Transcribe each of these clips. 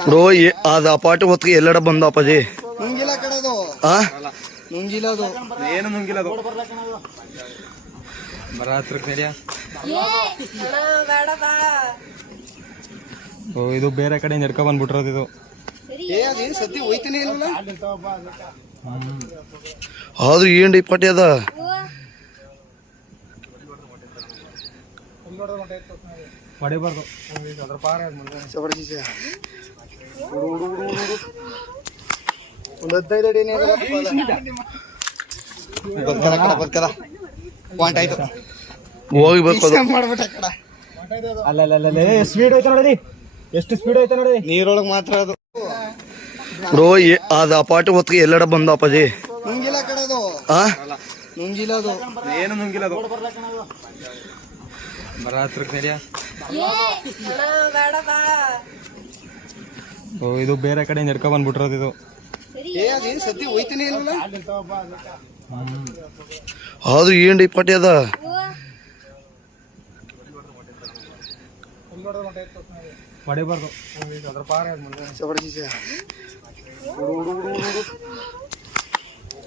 Bro ಅದು ಆ ಪಾಟಿ ಹೊತ್ತಿಗೆ ಎಲ್ಲೆಡ ಬಂದ ಅಪ್ಪಾಜಿ? ನುಂಗಿಲ್ಲ ಕಡದು ಆ? ನುಂಗಿಲ್ಲ ಅದು. ಏನು ನುಂಗಿಲ್ಲ ಅದು. ಬರ ಹತ್ರಕ್ಕೆ ನಡಿಯ ಓ ಇದು ಬೇರೆ ಕಡೆ ನಡ್ಕೊ ಬಂದ್ಬಿಟ್ರದು ಇದು. ಆದ್ರೂ ಏನ್ ಡಿಪಾಟಿ ಪಾಟಿ ಅದ? ಹೊಡಿಬಾರ್ದು. ಅದ್ರ ಪಾರ ಒಂದು ಹದಿನೈದು ಅಡಿ ಬದ್ಕದ ಕಡ ಬದ್ಕದ ಪಾಯಿಂಟ್ ಆಯ್ತು. ಹೋಗಿ ಅಲ್ಲ ಅಲ್ಲ ಅಲ್ಲ ಎಷ್ಟು ಸ್ಪೀಡ್ ಹೋಯ್ತು ನೋಡಿ ಎಷ್ಟು ಸ್ಪೀಡ್ ಹೋಯ್ತು ನೋಡಿ ನೀರೊಳಗೆ ಮಾತ್ರ ಅದು. ಬ್ರೋ ಅದು ಆ ಪಾಟಿ ಹೊತ್ತಿಗೆ ಎಲ್ಲಡ ಬಂದ ಅಪ್ಪಾಜಿ? ನುಂಗಿಲ್ಲ ಕಡದು ಆ? ನುಂಗಿಲ್ಲ ಅದು. ಏನು ನುಂಗಿಲ್ಲ ಅದು? ಬರ ಹತ್ರಕ್ಕೆ ಓ ಇದು ಬೇರೆ ಕಡೆ ನಡ್ಕೊ ಬಂದ್ಬಿಟ್ರದ ಇದು. ಸತಿ ಹೋಯ್ತಾನೆ ಆದ್ರೂ ಏನ್ ಈ ಪಾಟಿ ಅದ? ಹೊಡಿಬಾರ್ದು. ಅದ್ರ ಪಾರ.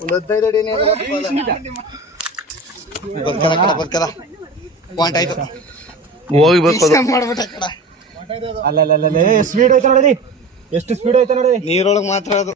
ಒಂದ್ ಹದಿನೈದು ಅಡಿ ಬದ್ಕದ ಬದ್ಕದ ಪಾಯಿಂಟ್ ಆಯ್ತು ಹೋಗ್ಬೇಕು ಅಲ್ಲ ಅಲ್ಲ ಸ್ಪೀಡ್ ಐತೆ ನೋಡಿ ಎಷ್ಟು ಸ್ಪೀಡ್ ಹೋಯ್ತು ನೋಡಿ. ನೀರೊಳಗ್ ಮಾತ್ರ ಅದು.